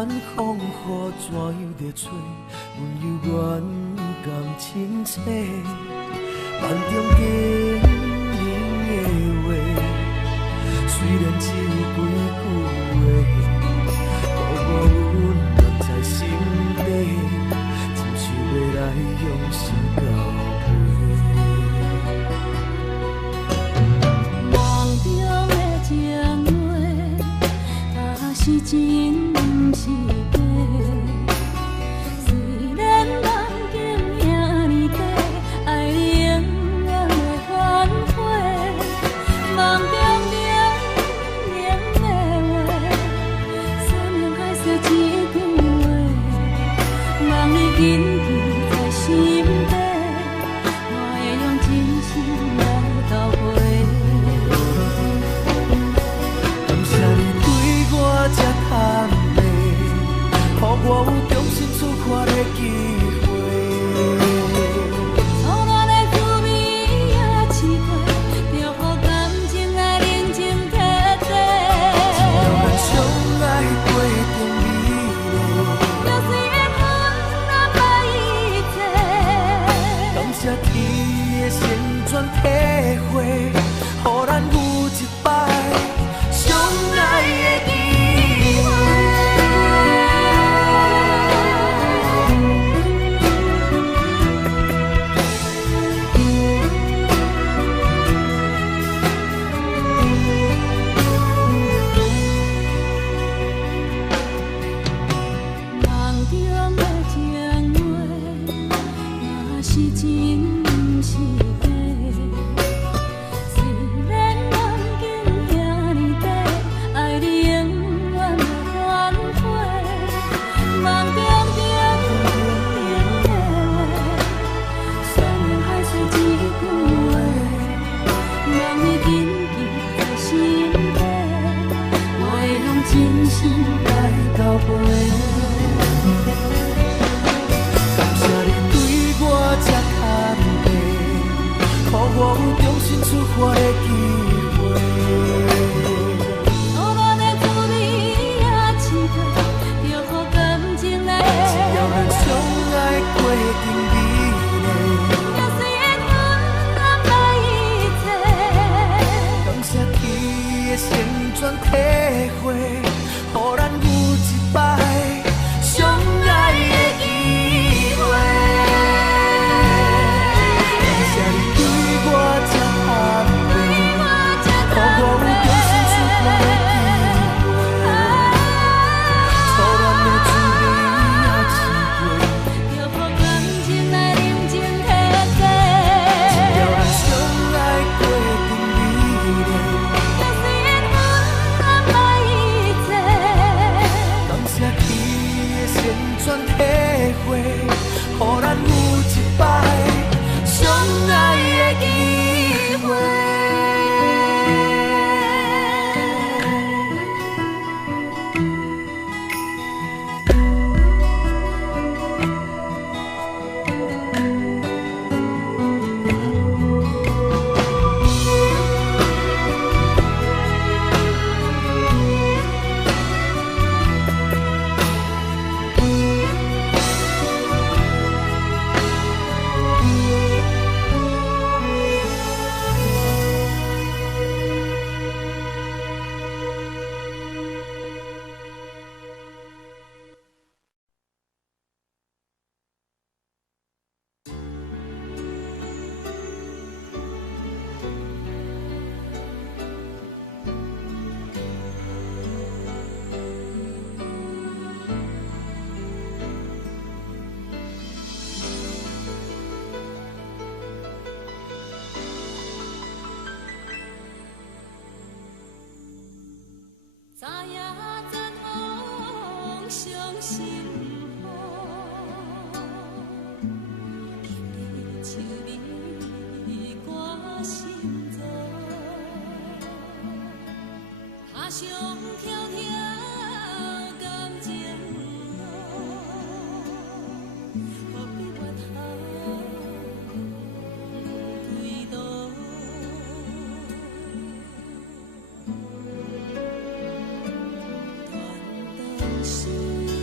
远风雨怎样在吹？阮犹原甘清醒，梦中经年的话，虽然只有几句话，鼓舞阮放在心底，亲像要来用心交陪。梦中的情话，若是真，毋是假。虽然梦境遐尼短，爱你永远会反悔。梦中冷冷的话，山盟海誓一句话，望你紧记在心底，我会用真心来交陪。感谢你对我这坦白，予我有重新出发的机会。错乱的滋味也试过，就予感情来认真彻底。只要咱相爱过程美丽，就算缘分难买一切。感谢天的旋转体会，予咱有一摆相爱的机会。梦中的情话，若是真，毋是假。虽然梦境遐尼短，爱你永远会反悔。梦中冷冷的话，山盟海誓一句话，望你紧记在心底，我会用真心来交陪。感谢你对我这坦白，予我有重新出发的机会。错乱的滋味也试过，就予感情来只要咱相爱过程美丽，就算缘分难买一切。感谢天的旋转体会，予咱有一摆相爱的机会。感谢你对我这坦白，予我有重新出发的机会。错乱的滋味也试过，就予感情来认真彻底。只要咱相爱过程美丽，就算缘分难买一切。感谢天的旋转体会，予咱有一摆相爱的机会。昨夜赞风伤心雨，轻日秋味挂心中，下上迢迢感情路，何必怨恨推倒？是。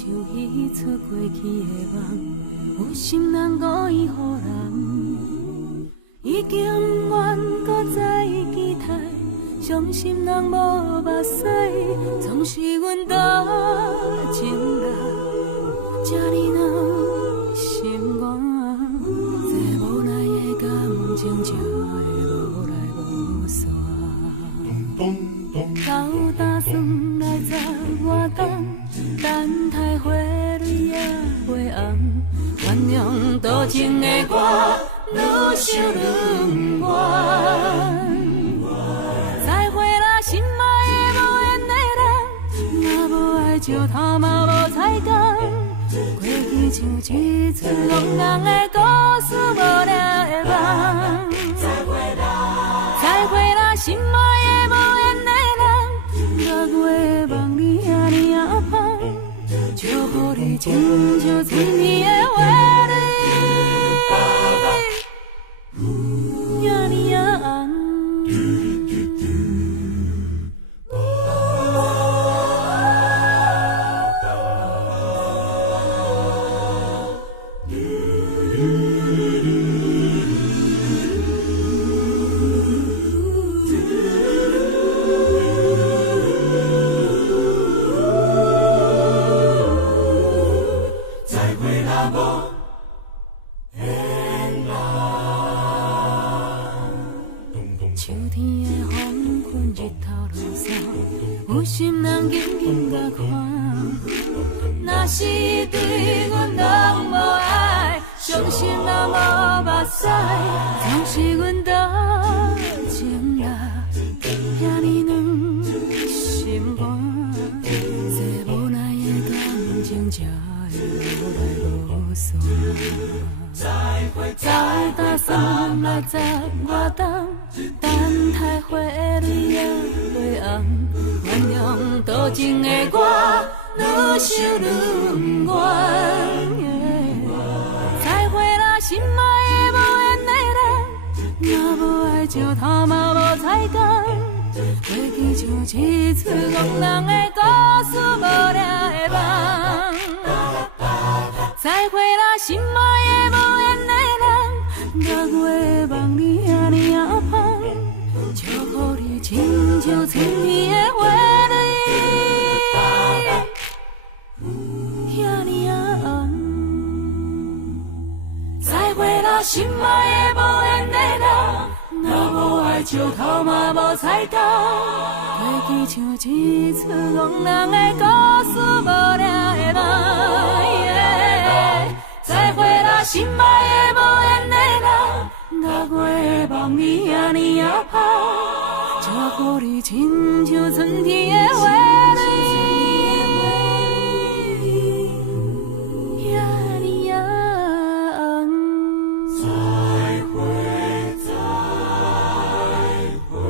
像彼出过去的梦，有心人故意予人，已经愿搁再期待，伤心人无目屎，总是阮多情人，这呢让心肝，这无奈的感情才会无来无散。斗打算来十外冬，等待花蕊也袂红，原谅多情的我，愈想愈不愿。再会啦，心爱的无缘的人，若无爱石头嘛无彩工，过去像一出憨人的故事，无聊的梦。再会啦，心爱的无缘的人，若月望你遐尼啊香，祝福你亲像春天的花蕊，遐尼啊红。秋天的黄昏，日头落山，有心人紧紧甲看。若是对阮人无爱，伤心人无目屎，总是阮多情啦，遐尼软心肝，这无奈的感情才会无来无散。早打算来十外冬，等待花蕊也袂红，原谅多情的我，愈想愈不愿。再会啦，心爱的无缘的人，若无爱石头嘛无彩工，过去像一出憨人的故事，无聊的梦。再会啦，心爱的无缘的人，若月望你遐尼啊香，祝福你亲像春天的花蕊，遐尼啊红。再会啦，心爱的无缘的人，若无爱石头嘛无彩工，过去像一出憨人的故事，无聊的梦。再会啦，心爱的无缘的人，若月望你遐尼啊香，祝福你亲像春天的花蕊，遐尼啊红。再会，再会。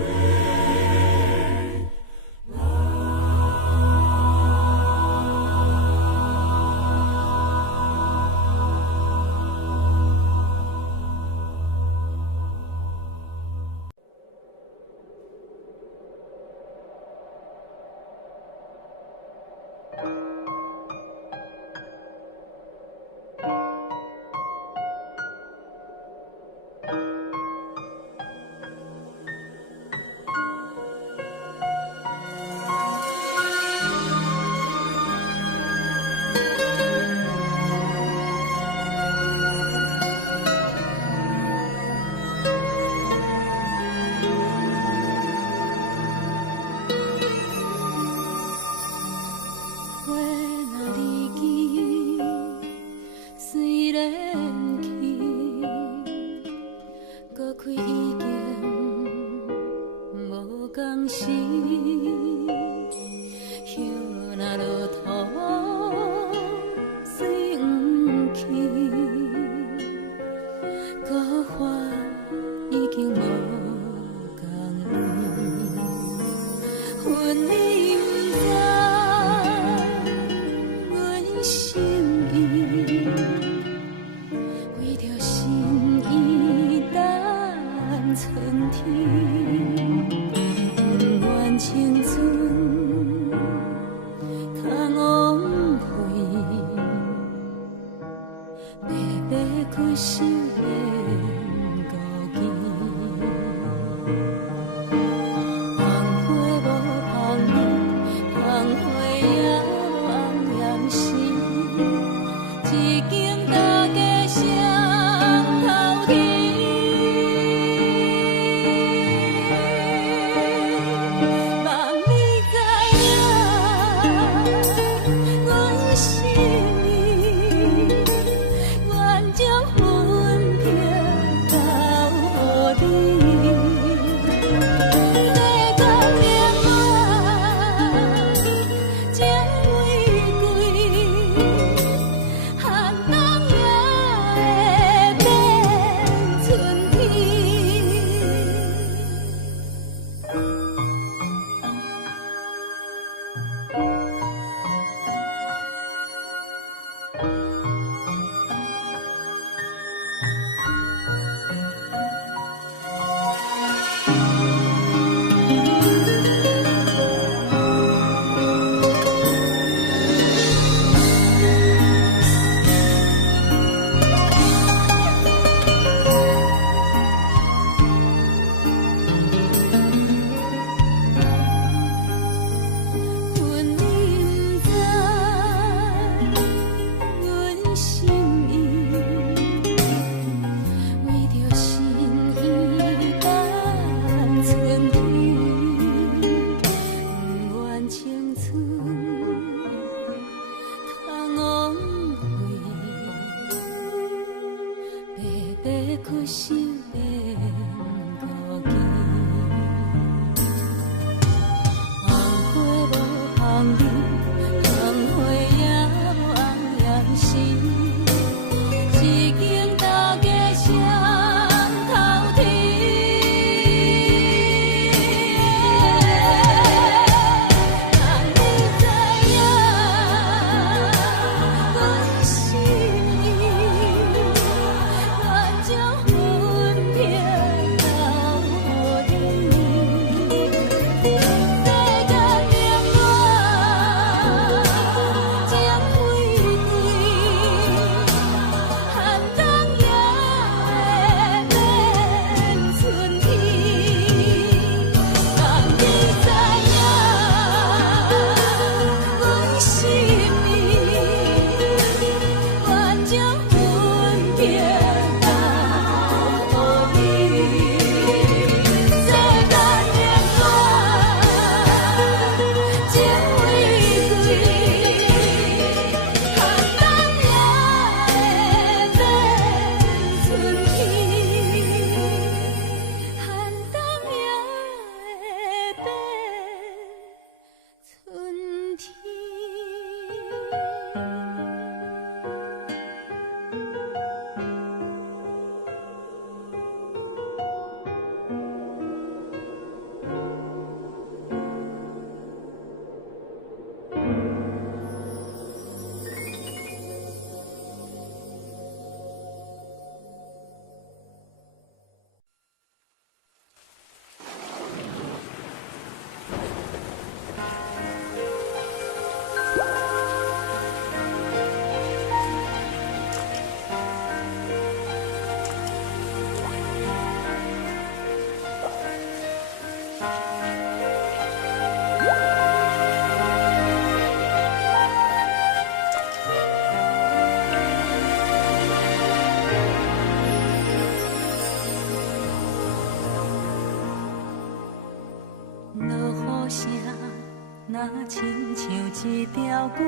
若亲像一条歌，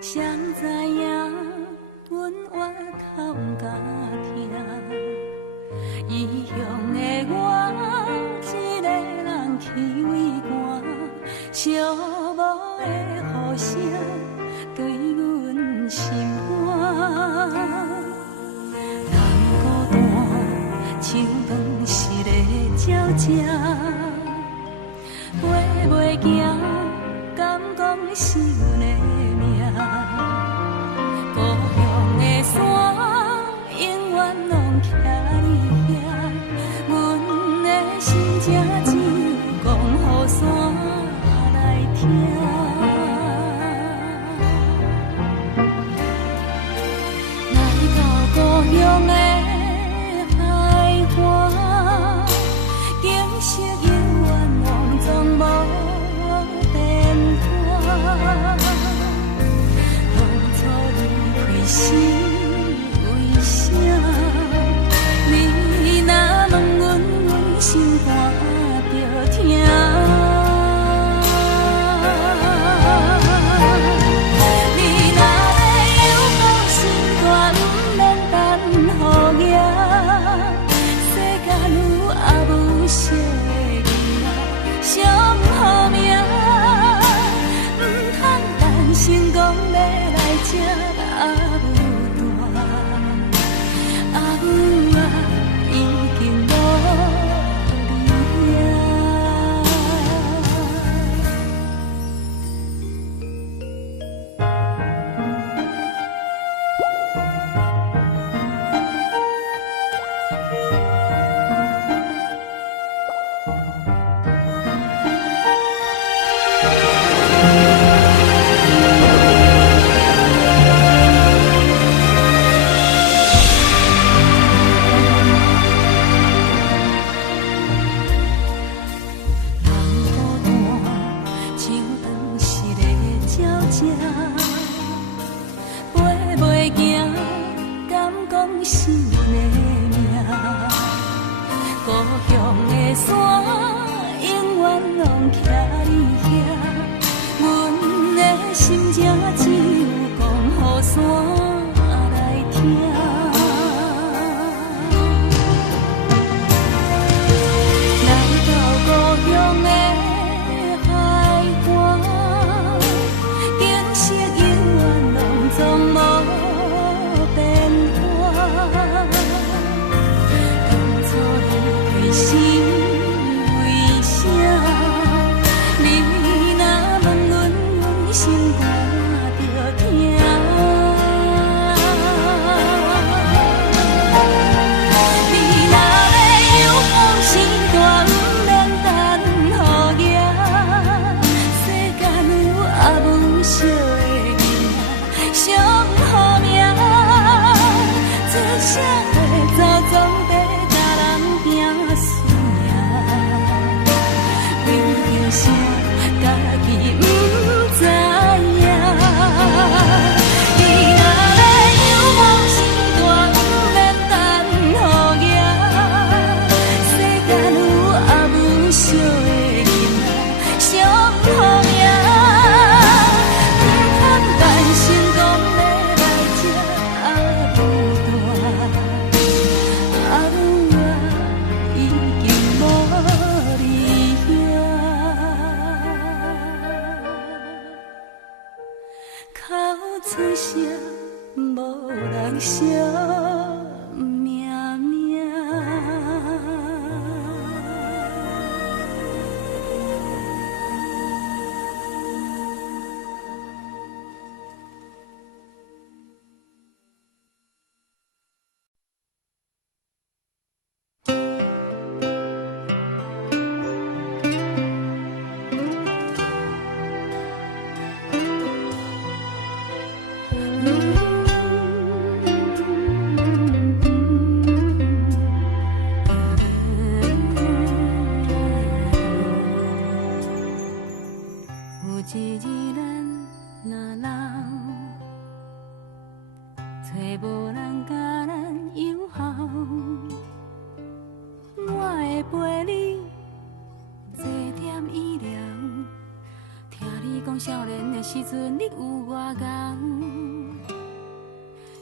谁知影阮越哭甲疼？异乡的我，一个人去为寒，寂寞的雨声对阮心寒。人孤单，像断翅的鸟只。飞袂行，敢讲是阮的命？故乡的山，永远拢徛伫遐。阮的心情只讲予山来听。来到故乡的海岸，景色永远拢总无变这，飞袂行，敢讲是阮的命。故乡的山，永远拢徛你遐，阮的心情只有讲予山来听。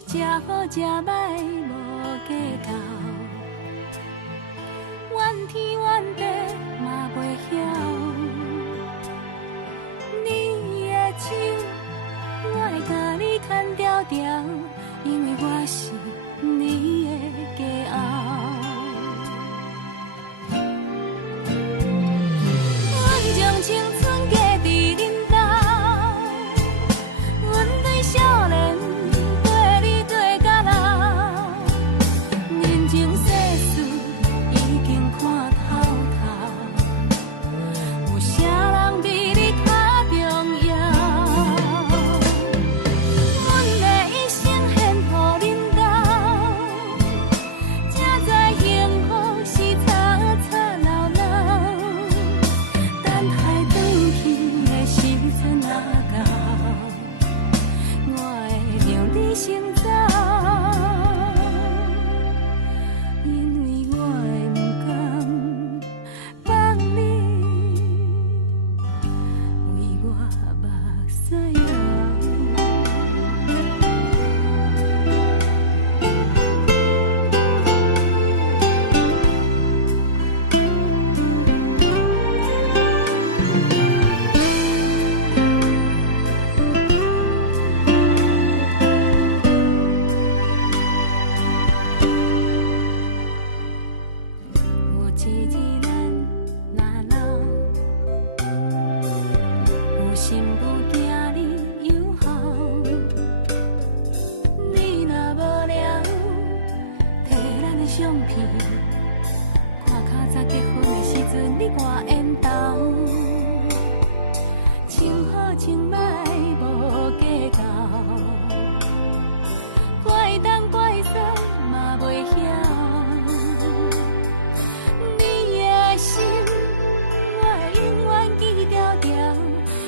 吃好吃歹无计较，怨天怨地嘛袂晓。你的手，我会甲你牵条条，因为我是你的骄傲。阮将青春嫁伫恁兜，阮对少年。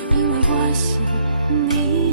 因为我是你。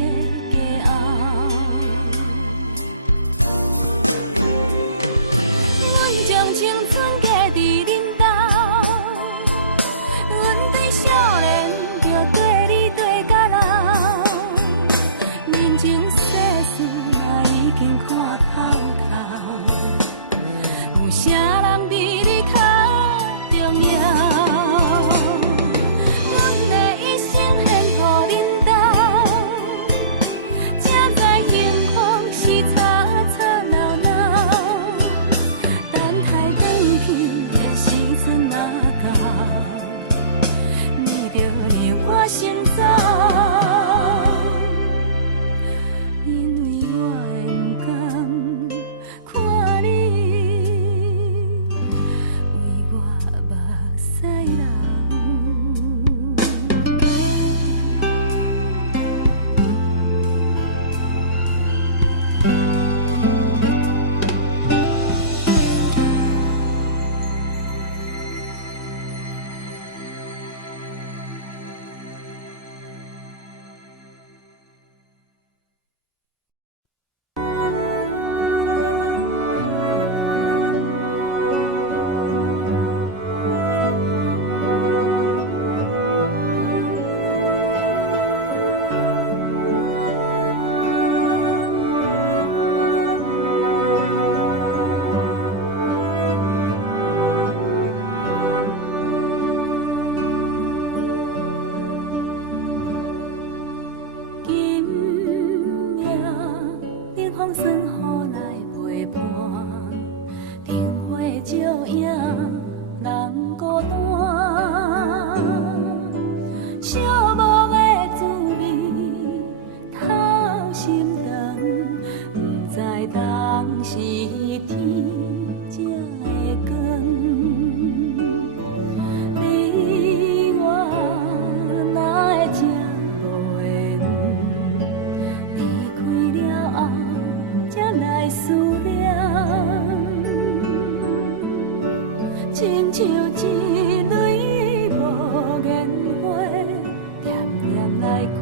来开，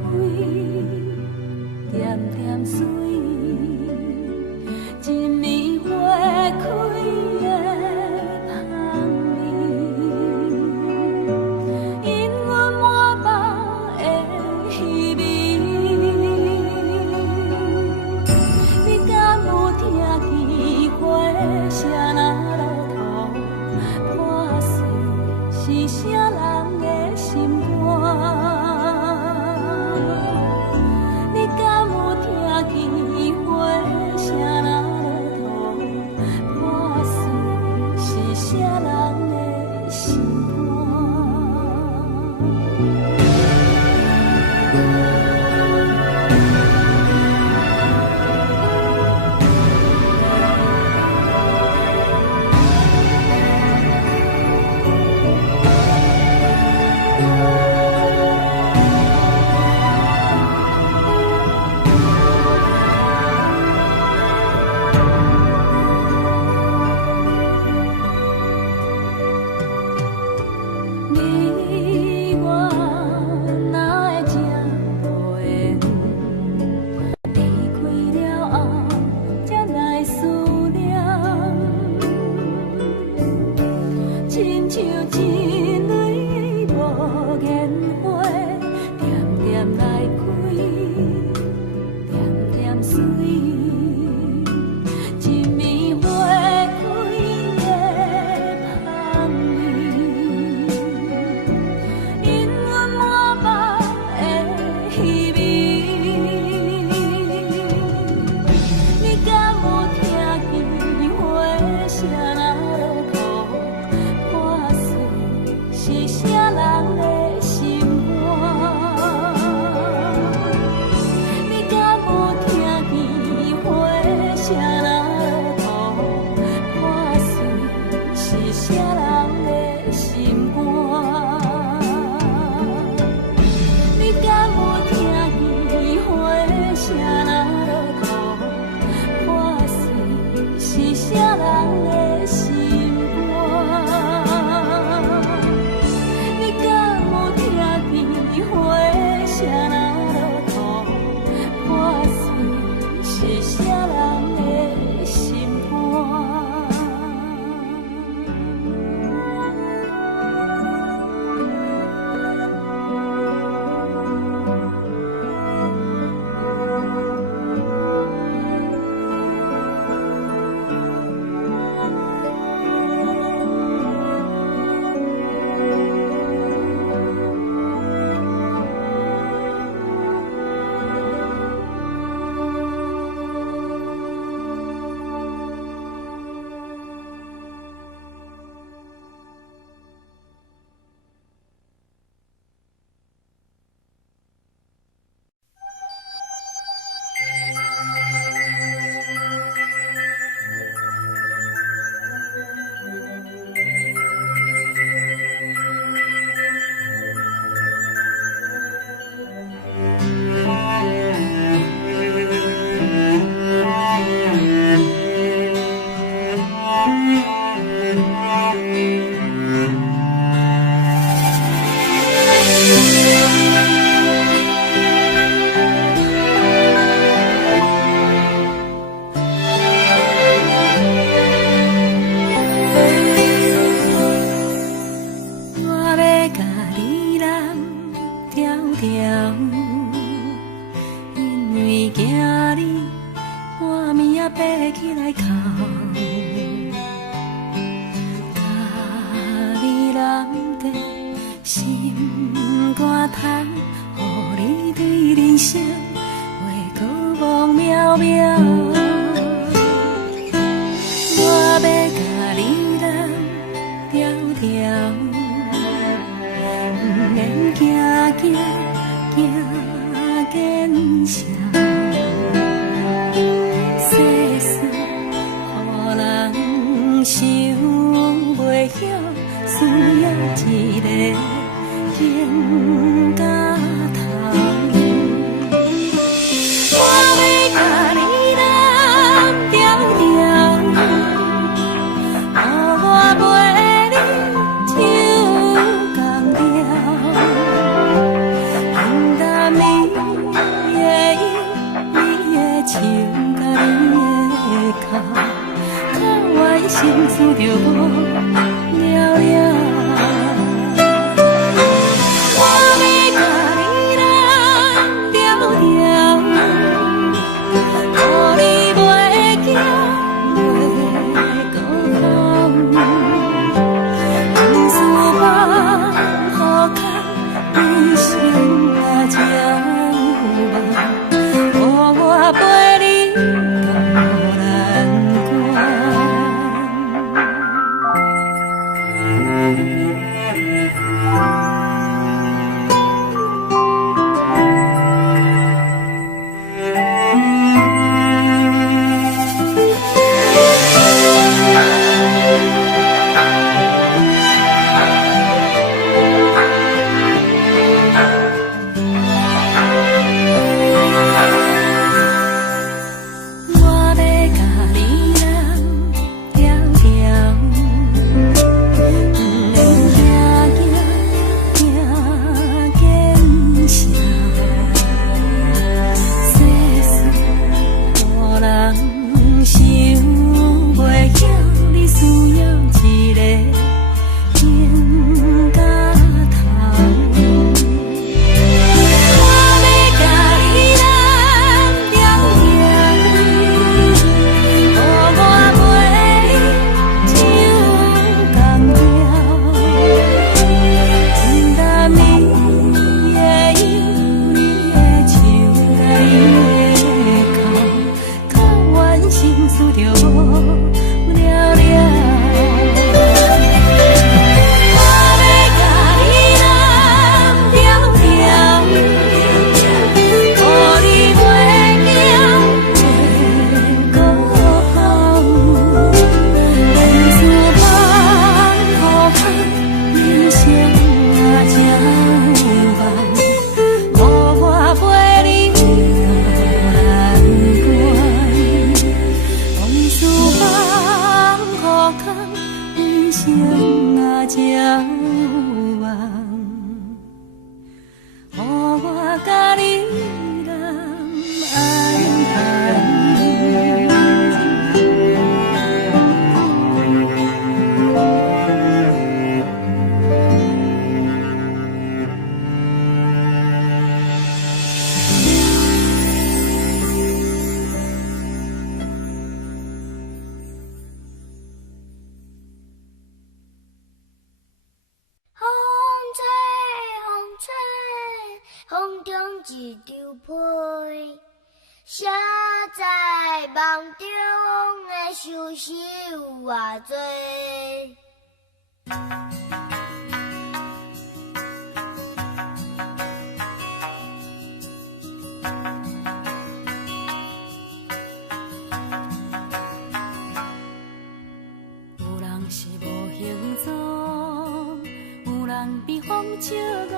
点点水，一暝花开的香味，因阮满腹的虚味。你敢有听见花声若落土，破碎是啥人的心肝？你敢有听见花声若落土，破碎是啥人的心肝？你我哪会这无缘？离开了后，才来思念，亲像一蕊无言花，点点来开，点点水。一暝花开的香味，因阮满腹的虚味。你敢有听见花声若落土，破碎是啥人的心肝？你敢有听见花声若落土，破碎是啥人的心肝？你敢有听见花声若落土，破碎是啥人的心肝？你敢有听见花声若落土，破碎是啥人的心肝？我要甲你揽条条，因为惊你半暝仔爬起来哭，甲你揽在心肝头，予你对人生话过望渺渺。我要甲你揽条条，不免惊惊惊见笑，世事予人想袂晓，需要一个情家头。我要甲你揽条条，予我陪你唱。可怨心事就无了了。一张被，写在梦中的相思有偌多。有人是无形状，有人被风笑憨。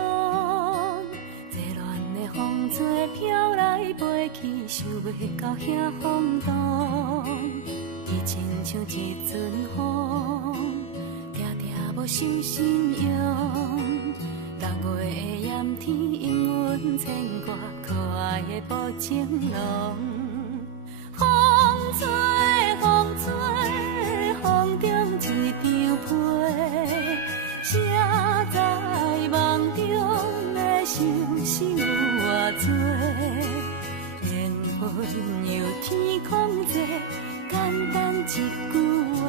风吹飘来飞去，想袂到遐风动。伊亲像一阵风，定定无受信用。6月的炎天，因阮牵挂可爱的薄情浓。风吹风吹，风中一张被，写在梦中的相思有偌多，缘分由天空际，简单一句话，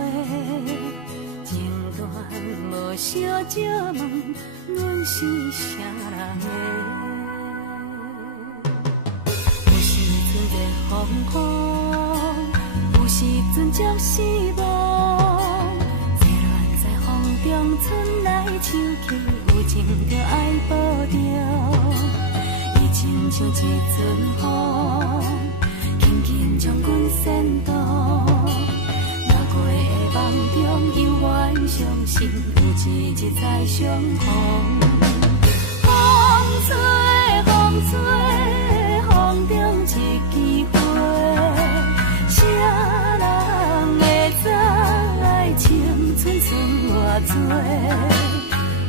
情段无小借问，阮是啥人的？有时阵热风风，有时阵足失望，坐乱在风中，春来秋去，有情就爱保重。亲像一阵风，轻轻将阮牵动。6月的梦中，犹原相信有一日再相逢。风吹风吹，风中一枝花，啥人会知青春剩偌多？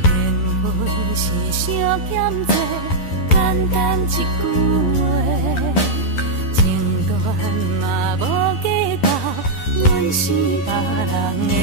缘分是相欠债。简单一句话，情段嘛无计较，阮是别人的。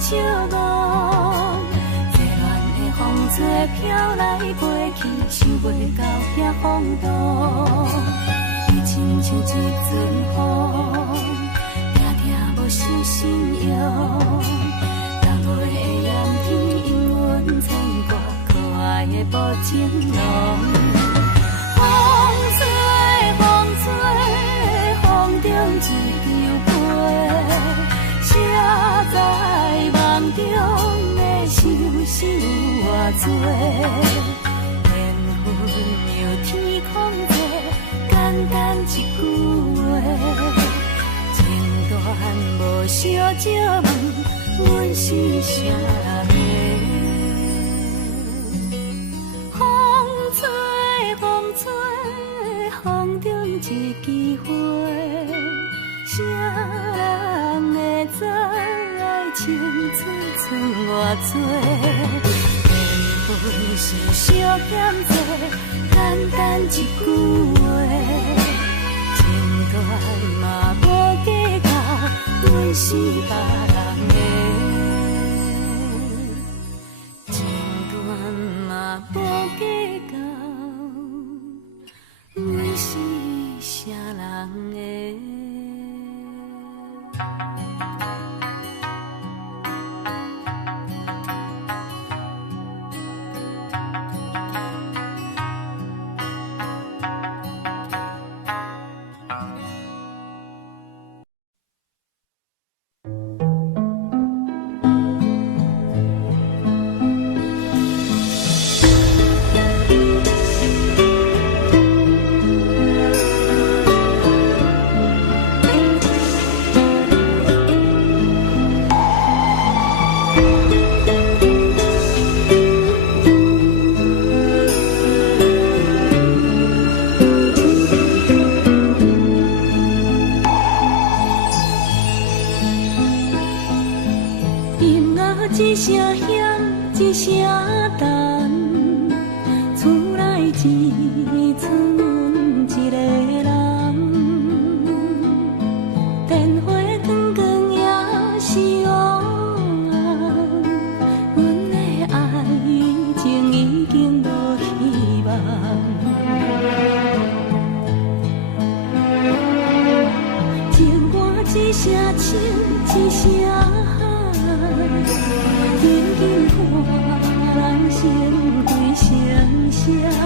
笑望，热恋的风吹飘来飞去，想袂到遐风度。伊亲像一阵风，定定无守信用。逐月的炎天，因阮牵挂可爱的无情浓。风吹，风吹，风中一张被。谁知梦中的想是有偌多，缘分由天空做，简单一句话，情断无小借问，阮是啥人的？风吹，风吹，风中一枝花，啥人会知？情寸寸偌多，缘分是小欠做，简单一句话，情断嘛无计较，阮是别人的，情断嘛无计较，阮是啥人的？一声响，一声淡，厝内只剩阮一个人。电话光光也是乌红，阮的爱情已经无希望。情歌一声唱，一声喊。紧紧看人生归成双。